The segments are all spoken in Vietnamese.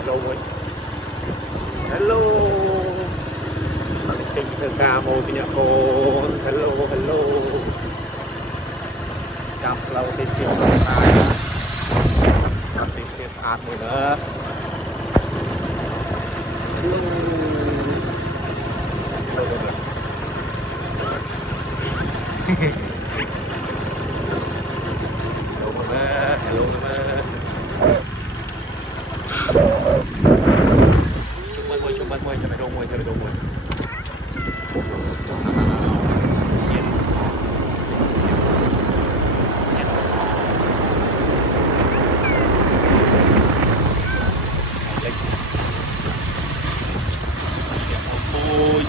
hello ơi, hello bạn trình thơ ca mô thì cô hello hello gặp lâu thì still sunshine gặp thì still sát mùi nữa hello hello hello hello mama hello mama chúc mừng mời cho mày đông mời cho mày đông mời ôi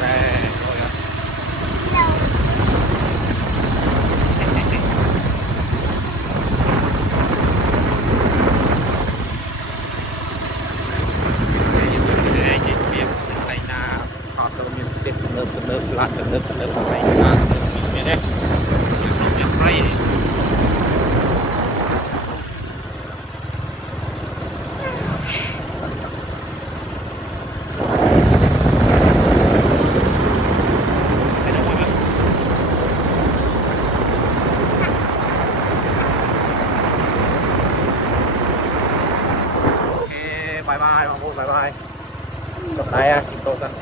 ra rồi ạ họ cho mình tiền nợ lại nợ phải ra như thế nhận hay bye bye mọi người bye bye gặp lại xin cô sân